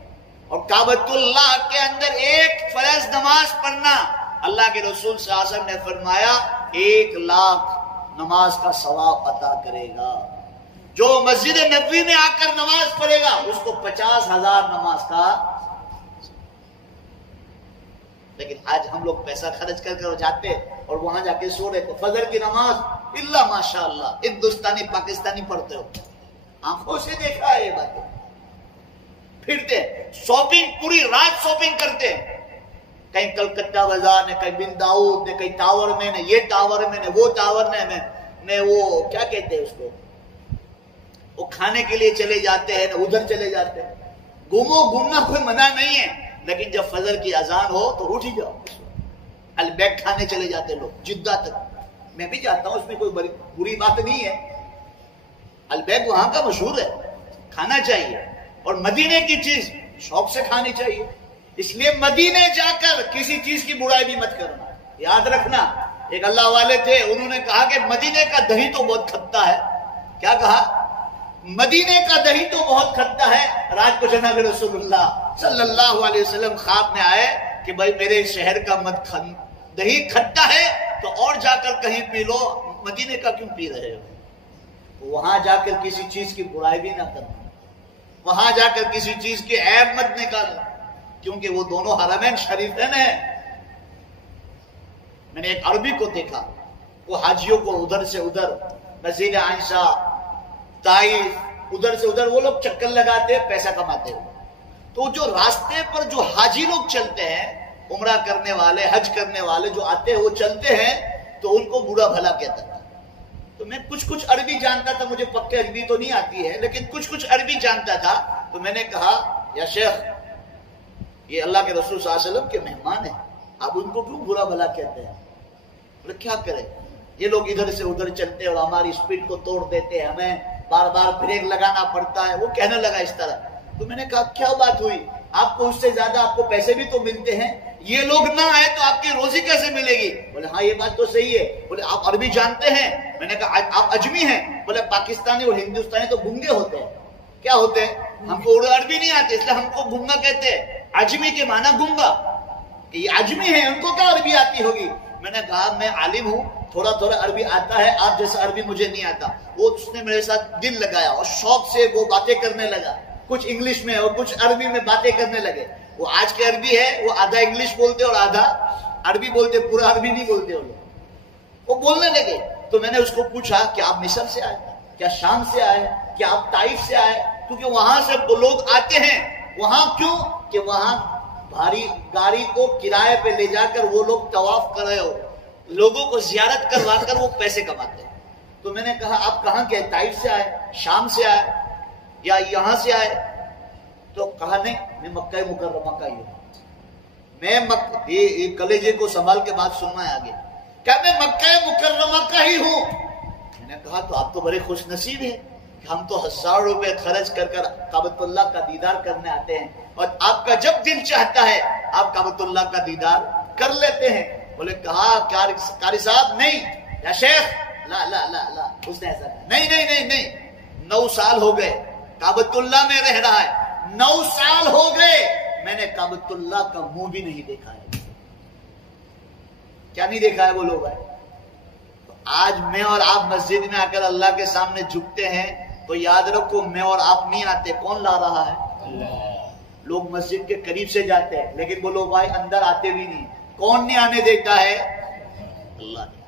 اور کعبۃ اللہ کے اندر ایک فرض نماز پڑھنا، اللہ کے رسول صلی اللہ علیہ وسلم نے فرمایا 1,00,000 نماز کا ثواب عطا کرے گا۔ جو مسجد نبوی میں آ کر نماز پڑھے گا اس کو 50,000 نماز کا۔ لیکن آج ہم لوگ پیسہ خرچ کر جاتے اور وہاں جا کے سو رہے تو فجر کی نماز اللہ ماشاءاللہ ہندوستانی پاکستانی پڑھتے ہو، آنکھوں سے دیکھا ہے یہ باتیں۔ پھرتے شاپنگ، پوری رات شاپنگ کرتے، کہیں کلکتہ بازار نے، کہیں بن داؤد نے، کہیں ٹاور میں نے، یہ ٹاور میں نے، وہ ٹاور نے وہ کیا کہتے ہیں اس کو، وہ کھانے کے لیے چلے جاتے ہیں، ادھر چلے جاتے ہیں۔ گھومنا کوئی منع نہیں ہے، لیکن جب فجر کی اذان ہو تو اٹھ ہی جاؤ۔ البیک کھانے چلے جاتے لوگ جدہ تک، میں بھی جاتا ہوں، اس میں کوئی بری بات نہیں ہے، البیک وہاں کا مشہور ہے، کھانا چاہیے، اور مدینے کی چیز شوق سے کھانی چاہیے۔ اس لیے مدینے جا کر کسی چیز کی برائی بھی مت کرنا۔ یاد رکھنا، ایک اللہ والے تھے، انہوں نے کہا کہ مدینے کا دہی تو بہت کھٹا ہے۔ کیا کہا؟ مدینے کا دہی تو بہت کھٹا ہے۔ رات کو جناب رسول اللہ صلی اللہ علیہ وسلم خواب میں آئے کہ بھائی میرے شہر کا دہی کھٹا ہے تو اور جا کر کہیں پی لو، مدینے کا کیوں پی رہے ہو؟ وہاں جا کر کسی چیز کی برائی بھی نہ کرنا، وہاں جا کر کسی چیز کی عیب مت نکالنا، کیونکہ وہ دونوں حرمین شریفین ہیں۔ میں نے ایک عربی کو دیکھا، وہ حاجیوں کو ادھر سے ادھر، مسجد عائشہ، طائف، ادھر سے ادھر وہ لوگ چکر لگاتے، پیسہ کماتے ہو۔ تو جو راستے پر جو حاجی لوگ چلتے ہیں، عمرہ کرنے والے، حج کرنے والے جو آتے ہیں، وہ چلتے ہیں تو ان کو برا بھلا کہتا تھا۔ تو میں کچھ عربی جانتا تھا، مجھے پکے عربی تو نہیں آتی ہے، لیکن کچھ عربی جانتا تھا۔ تو میں نے کہا یا شیخ، یہ اللہ کے رسول صلی اللہ علیہ وسلم کے مہمان ہیں، آپ ان کو کیوں برا بھلا کہتے ہیں؟ بولے کیا کریں، یہ لوگ ادھر سے ادھر چلتے اور ہماری سپیڈ کو توڑ دیتے ہیں، ہمیں بار بار بریک لگانا پڑتا ہے۔ وہ کہنے لگا اس طرح۔ تو میں نے کہا کیا بات ہوئی، آپ کو اس سے زیادہ آپ کو پیسے بھی تو ملتے ہیں، یہ لوگ نہ آئے تو آپ کی روزی کیسے ملے گی؟ بولے ہاں یہ بات تو صحیح ہے۔ بولے آپ عربی جانتے ہیں؟ میں نے کہا آپ اجمی ہیں؟ بولے پاکستانی اور ہندوستانی تو گونگے ہوتے ہیں۔ کیا ہوتے ہیں؟ ہم کو عربی نہیں آتی، اس لیے ہم کو گونگا کہتے ہیں۔ اجمی کے معنی گونگا، یہ اجمی ہے، ان کو کیا عربی آتی ہوگی؟ میں نے کہا میں عالم ہوں، تھوڑا عربی آتا ہے، آپ جیسا عربی مجھے نہیں آتا۔ وہ اس نے میرے ساتھ دل لگایا اور شوق سے وہ باتیں کرنے لگا، کچھ انگلش میں اور کچھ عربی میں باتیں کرنے لگے۔ وہ آج کے عربی ہے، وہ آدھا انگلش بولتے اور آدھا عربی بولتے، پورا عربی نہیں بولتے وہ لوگ۔ وہ بولنے لگے تو میں نے اس کو پوچھا کہ آپ مصر سے آئے، کیا شام سے آئے، کیا آپ طائف سے آئے؟ کیونکہ وہاں سے لوگ آتے ہیں۔ وہاں کیوں؟ کہ وہاں بھاری گاڑی کو کرائے پہ لے جا کر وہ لوگ طواف کر رہے ہو، لوگوں کو زیارت کروا کر وہ پیسے کماتے ہیں۔ تو میں نے کہا آپ کہاں کے؟ طائف سے آئے، شام سے آئے یا یہاں سے آئے؟ تو کہا نہیں، میں مکہ مکرمہ کا ہی ہوں۔ میں یہ کلیجے کو سنبھال کے بات سننا ہے آگے، کیا میں مکہ مکرمہ کا ہی ہوں؟ میں نے کہا تو آپ تو بڑے خوش نصیب ہیں کہ ہم تو 1000 روپے خرچ کر کعبۃ اللہ کا دیدار کرنے آتے ہیں، اور آپ کا جب دل چاہتا ہے آپ کعبۃ اللہ کا دیدار کر لیتے ہیں۔ بولے کہا قاری صاحب نہیں یا شیخ، لا لا لا لا، اس نے ایسا کہا نہیں، 9 سال ہو گئے کعبۃ اللہ میں رہ رہا ہے، 9 سال ہو گئے میں نے کعبۃ اللہ کا منہ بھی نہیں دیکھا ہے۔ کیا نہیں دیکھا ہے وہ لوگ ہے؟ تو آج میں اور آپ مسجد میں آ کر اللہ کے سامنے جھکتے ہیں تو یاد رکھو میں اور آپ نہیں آتے، کون لا رہا ہے؟ اللہ۔ لوگ مسجد کے قریب سے جاتے ہیں لیکن وہ لوگ بھائی اندر آتے بھی نہیں، کون نہیں آنے دیتا ہے؟ اللہ نے۔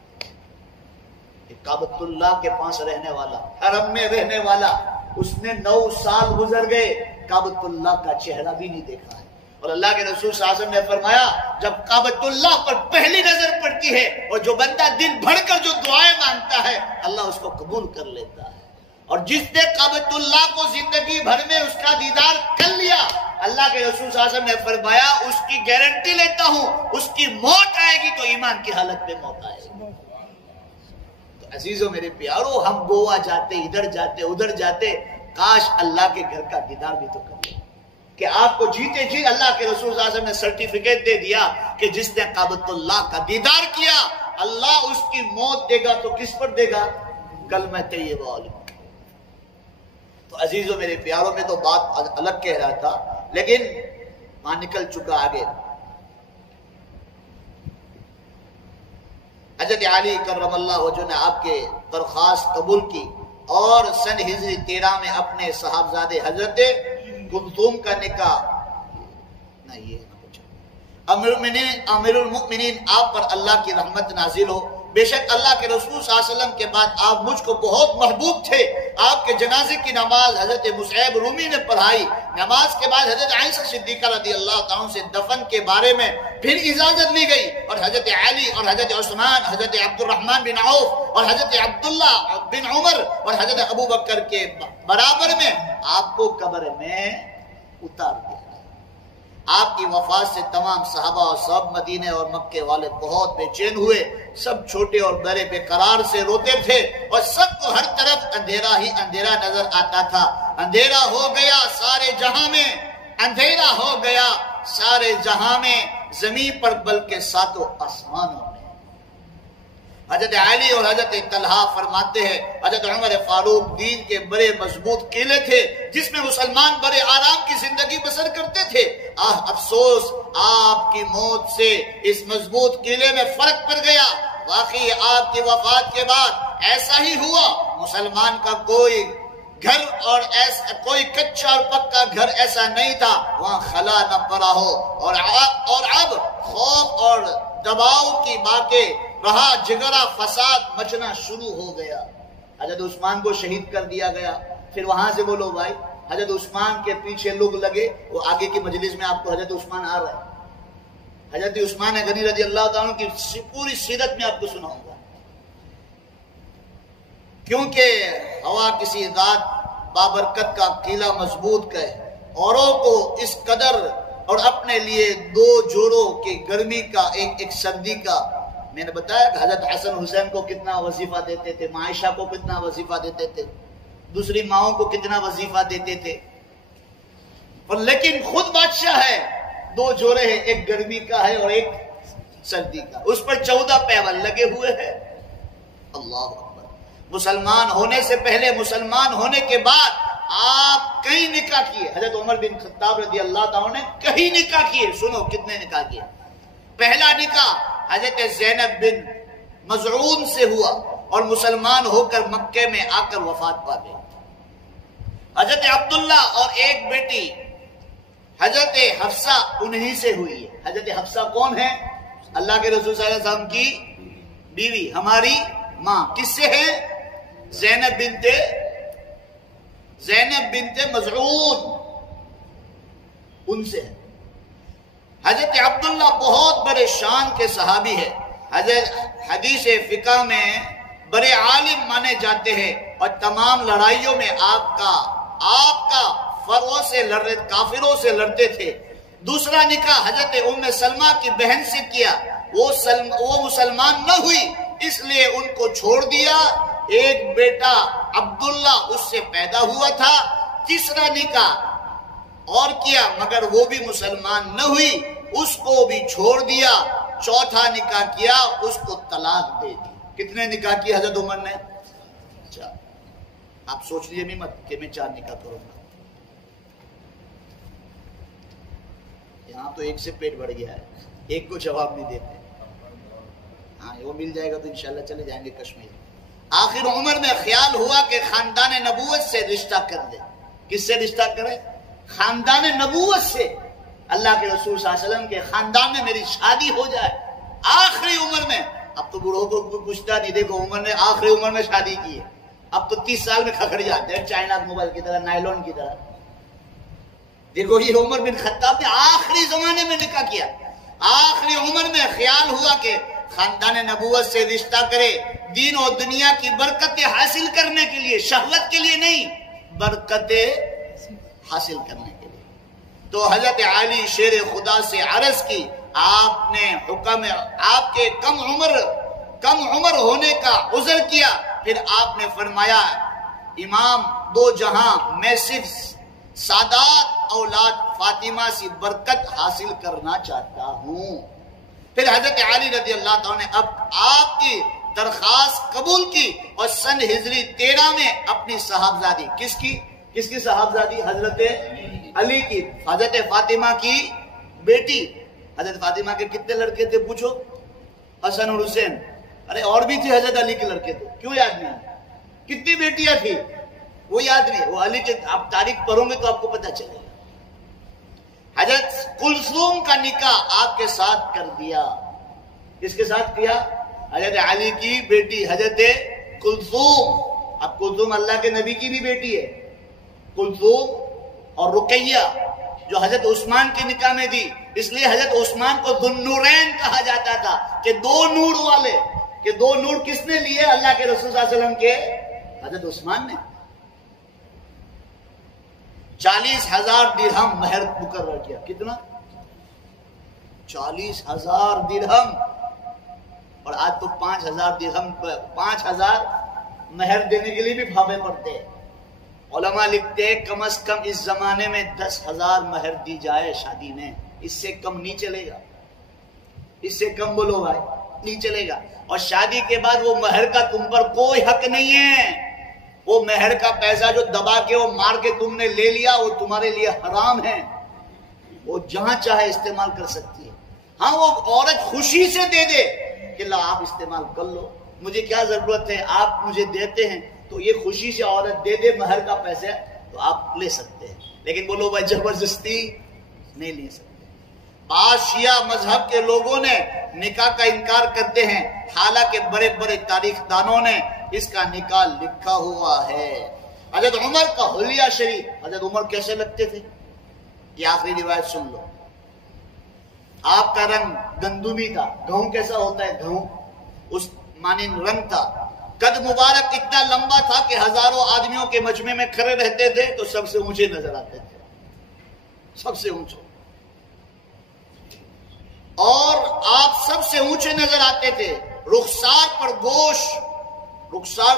کعبۃ اللہ کے پاس رہنے والا، حرم میں رہنے والا، اس نے 9 سال گزر گئے، کعبۃ اللہ کا چہرہ بھی نہیں دیکھا ہے۔ اور اللہ کے رسول صلی اللہ علیہ وسلم نے فرمایا جب کعبۃ اللہ پر پہلی نظر پڑتی ہے اور جو بندہ دل بھر کر جو دعائیں مانگتا ہے اللہ اس کو قبول کر لیتا ہے، اور جس نے کعبۃ اللہ کو زندگی بھر میں اس کا دیدار کر لیا، اللہ کے رسول صلی اللہ علیہ وسلم نے فرمایا اس کی گارنٹی لیتا ہوں اس کی موت آئے گی تو ایمان کی حالت میں موت آئے گی۔ تو عزیزوں میرے پیارو، ہم گوا جاتے، ادھر جاتے، ادھر جاتے، کاش اللہ کے گھر کا دیدار بھی تو کر لیں کہ آپ کو جیتے جی اللہ کے رسول صلی اللہ علیہ وسلم نے سرٹیفکیٹ دے دیا کہ جس نے کعبۃ اللہ کا دیدار کیا اللہ اس کی موت دے گا تو کس پر دے گا؟ کلمہ طیبہ والی۔ تو عزیزوں میرے پیاروں، میں تو بات الگ کہہ رہا تھا لیکن وہاں نکل چکا آگے۔ حضرت علی کرم اللہ وجہ نے آپ کے درخواست قبول کی اور سن ہجری 13 میں اپنے صاحبزادے حضرت کلثوم کا نکاح امیر المؤمنین آپ پر اللہ کی رحمت نازل ہو۔ بے شک اللہ کے رسول صلی اللہ علیہ وسلم کے بعد آپ مجھ کو بہت محبوب تھے۔ آپ کے جنازے کی نماز حضرت مصعب رومی نے پڑھائی۔ نماز کے بعد حضرت عائشہ صدیقہ رضی اللہ تعالیٰ سے دفن کے بارے میں پھر اجازت لی گئی، اور حضرت علی اور حضرت عثمان، حضرت عبد الرحمن بن عوف اور حضرت عبداللہ بن عمر اور حضرت ابو بکر کے برابر میں آپ کو قبر میں اتار دیا۔ آپ کی وفات سے تمام صحابہ اور سب مدینے اور مکے والے بہت بے چین ہوئے، سب چھوٹے اور بڑے بے قرار سے روتے تھے اور سب کو ہر طرف اندھیرا ہی اندھیرا نظر آتا تھا۔ اندھیرا ہو گیا سارے جہاں میں، اندھیرا ہو گیا سارے جہاں میں، زمین پر بلکہ ساتوں آسمانوں میں۔ حضرت علی اور حضرت طلحہ فرماتے ہیں حضرت عمر فاروق دین کے بڑے مضبوط قلعے تھے جس میں مسلمان بڑے آرام کی زندگی بسر کرتے تھے۔ افسوس آپ کی موت سے اس مضبوط قلعے میں فرق پڑ گیا۔ واقعی آپ کی وفات کے بعد ایسا ہی ہوا، مسلمان کا کوئی گھر اور ایسا کوئی کچا اور پکا گھر ایسا نہیں تھا وہاں خلا نہ پڑا ہو، اور اب خوف اور دباؤ کی باتیں رہا، جگرا فساد مچنا شروع ہو گیا۔ حضرت عثمان کو شہید کر دیا گیا۔ پھر وہاں سے بولو بھائی، حضرت عثمان کے پیچھے لوگ لگے، وہ آگے کی مجلس میں آپ کو حضرت عثمان آ رہا ہے۔ حضرت عثمان غنی رضی اللہ تعالیٰ کی پوری سیرت میں آپ کو سناؤں گا، کیونکہ ہوا کسی ذات بابرکت کا قلعہ مضبوط ہے، اوروں کو اس قدر اور اپنے لیے 2 جوڑوں کی گرمی کا ایک سردی کا۔ میں نے بتایا کہ حضرت حسن حسین کو کتنا وظیفہ دیتے تھے، عائشہ کو کتنا وظیفہ دیتے تھے، دوسری ماؤں کو کتنا وظیفہ دیتے تھے، اور لیکن خود بادشاہ ہے، 2 جوڑے ہیں، ایک گرمی کا ہے اور ایک سردی کا، اس پر 14 پیون لگے ہوئے ہیں۔ اللہ اکبر۔ مسلمان ہونے سے پہلے، مسلمان ہونے کے بعد آپ کئی نکاح کیے۔ حضرت عمر بن خطاب رضی اللہ تعالیٰ نے کئی نکاح کیے۔ سنو کتنے نکاح کیے۔ پہلا نکاح حضرت زینب بن مظعون سے ہوا اور مسلمان ہو کر مکے میں آ کر وفات پا گئی۔ حضرت عبداللہ اور ایک بیٹی حضرت حفصہ انہی سے ہوئی ہے۔ حضرت حفصہ کون ہے؟ اللہ کے رسول صلی اللہ علیہ وسلم کی بیوی، ہماری ماں۔ کس سے ہے؟ زینب بنت مظعون، ان سے ہے۔ حضرت عبداللہ بہت بڑے شان کے صحابی ہے، حضرت حدیث فقہ میں بڑے عالم مانے جاتے ہیں، اور تمام لڑائیوں میں آپ کا کافروں سے لڑتے تھے۔ دوسرا نکاح حضرت ام سلمہ کی بہن سے کیا، وہ مسلمان نہ ہوئی اس لیے ان کو چھوڑ دیا۔ ایک بیٹا عبداللہ اس سے پیدا ہوا تھا۔ تیسرا نکاح اور کیا مگر وہ بھی مسلمان نہ ہوئی، اس کو بھی چھوڑ دیا۔ چوتھا نکاح کیا، اس کو طلاق دے دی۔ کتنے نکاح کی حضرت عمر نے؟ آپ سوچ لیجئے بھی مت کہ میں 4 نکاح کروں گا، یہاں تو ایک سے پیٹ بڑھ گیا ہے، ایک کو جواب نہیں دیتے۔ ہاں وہ مل جائے گا تو انشاءاللہ چلے جائیں گے کشمیر۔ آخر عمر میں خیال ہوا کہ خاندان نبوت سے رشتہ کر دے۔ کس سے رشتہ کرے؟ خاندان نبوت سے، اللہ کے رسول صلی اللہ علیہ وسلم کے خاندان میں میری شادی ہو جائے۔ آخری عمر میں اب تو بوڑھوں کو کوئی پوچھتا نہیں. دیکھو عمر نے آخری عمر میں شادی کی ہے, اب تو 30 سال میں کھکھڑ جاتے ہیں چائنا موبائل کی طرح, نائلون کی طرح. دیکھو یہ عمر بن خطاب نے آخری زمانے میں نکاح کیا, آخری عمر میں خیال ہوا کہ خاندان نبوت سے رشتہ کرے, دین اور دنیا کی برکتیں حاصل کرنے کے لیے, شہوت کے لیے نہیں, برکتیں حاصل کرنے کے لیے. تو حضرت علی شیر خدا سے عرض کی, آپ نے حکم, آپ کے کم عمر ہونے کا عذر کیا. پھر آپ نے فرمایا, امام دو جہاں, میں صرف سادات اولاد فاطمہ سے برکت حاصل کرنا چاہتا ہوں. پھر حضرت علی رضی اللہ تعالیٰ نے اب آپ کی درخواست قبول کی اور سن ہجری 13 میں اپنی صاحبزادی, کس کی صاحبزادی؟ حضرت علی کی, حضرت فاطمہ کی بیٹی. حضرت فاطمہ کے کتنے لڑکے تھے پوچھو؟ حسن اور حسین. ارے اور بھی تھے حضرت علی کے لڑکے, تو کیوں یاد نہیں؟ کتنی بیٹیاں تھی وہ یاد نہیں. وہ علی کے آپ تاریخ پڑھو گے تو آپ کو پتہ چلے گا. حضرت کلثوم کا نکاح آپ کے ساتھ کر دیا. کس کے ساتھ کیا؟ حضرت علی کی بیٹی حضرت کلثوم. اب کلثوم اللہ کے نبی کی بھی بیٹی ہے. کلثوم اور رقیہ جو حضرت عثمان کے نکاح میں دی, اس لیے حضرت عثمان کو ذو النورین کہا جاتا تھا کہ دو نور والے. کہ دو نور کس نے لیے؟ اللہ کے رسول صلی اللہ علیہ وسلم کے حضرت عثمان نے. 40,000 درہم مہر مقرر کیا. کتنا؟ 40,000 درہم. اور آج تو 5,000 درہم, 5,000 مہر دینے کے لیے بھی پھاپے پڑتے ہیں. علماء لکھتے ہیں کم از کم اس زمانے میں 10,000 مہر دی جائے شادی میں, اس سے کم نہیں چلے گا. اس سے کم بولو بھائی, نہیں چلے گا. اور شادی کے بعد وہ مہر کا تم پر کوئی حق نہیں ہے. وہ مہر کا پیسہ جو دبا کے وہ مار کے تم نے لے لیا, وہ تمہارے لیے حرام ہے. وہ جہاں چاہے استعمال کر سکتی ہے. ہاں وہ عورت خوشی سے دے دے کہ لا آپ استعمال کر لو, مجھے کیا ضرورت ہے, آپ مجھے دیتے ہیں, تو یہ خوشی سے عورت دے دے مہر کا پیسہ تو آپ لے سکتے ہیں. لیکن بولو بھائی زبردستی نہیں لے سکتے. بعض شیعہ مذہب کے لوگوں نے نکاح کا انکار کرتے ہیں, حالانکہ بڑے بڑے تاریخ دانوں نے اس کا نکاح لکھا ہوا ہے. حضرت عمر کا حلیہ شریف, حضرت عمر کیسے لگتے تھے؟ یہ آخری روایت سن لو. آپ کا رنگ گندمی تھا. گہوں کیسا ہوتا ہے؟ گہوں اس مانند رنگ تھا. قد مبارک اتنا لمبا تھا کہ ہزاروں آدمیوں کے مجمع میں کھڑے رہتے تھے تو سب سے اونچے نظر آتے تھے, سب سے اونچے. اور آپ سب سے اونچے نظر آتے تھے. رخسار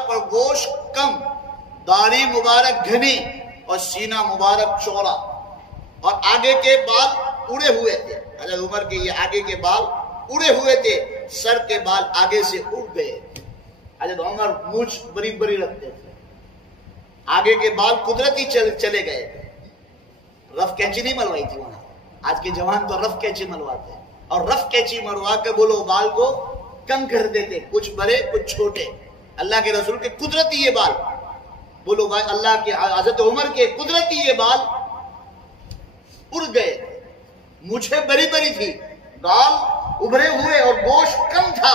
پر گوشت کم, داڑھی مبارک گھنی اور سینہ مبارک چوڑا, اور آگے کے بال اڑے ہوئے تھے. حضرت عمر کے یہ آگے کے بال اڑے ہوئے تھے, سر کے بال آگے سے اڑ گئے. حضرت عمر مونچھ بری بری رکھتے تھے, آگے کے بال قدرتی چلے گئے. رف کینچی نہیں ملوائی تھی وہاں. آج کے جوان تو رف کینچی ملواتے ہیں, اور رف کینچی مروا کے بولو بال کو کم کر دیتے, کچھ بڑے کچھ چھوٹے. اللہ کے رسول کے قدرتی یہ بال, بولو بھائی اللہ کے حضرت عمر کے قدرتی یہ بال اڑ گئے. مجھے بری بری تھی, بال ابھرے ہوئے اور گوشت کم تھا,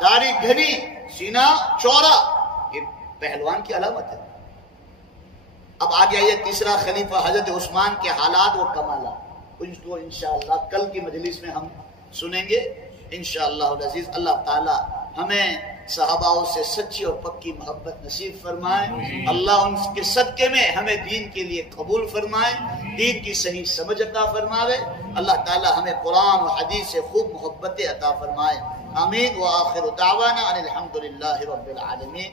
داڑھی گھنی, سینہ چوڑا. یہ پہلوان کی علامت ہے. اب آگے آئیے تیسرا خلیفہ حضرت عثمان کے حالات و کمالات. کچھ تو انشاءاللہ کل کی مجلس میں ہم سنیں گے انشاءاللہ العزیز. اللہ تعالی ہمیں صحابہ سے سچی اور پکی محبت نصیب فرمائے. اللہ ان کے صدقے میں ہمیں دین کے لیے قبول فرمائے, دین کی صحیح سمجھ عطا فرماوے. اللہ تعالی ہمیں قرآن و حدیث سے خوب محبت عطا فرمائے. آمین. وآخر دعوانا ان الحمدللہ رب العالمین.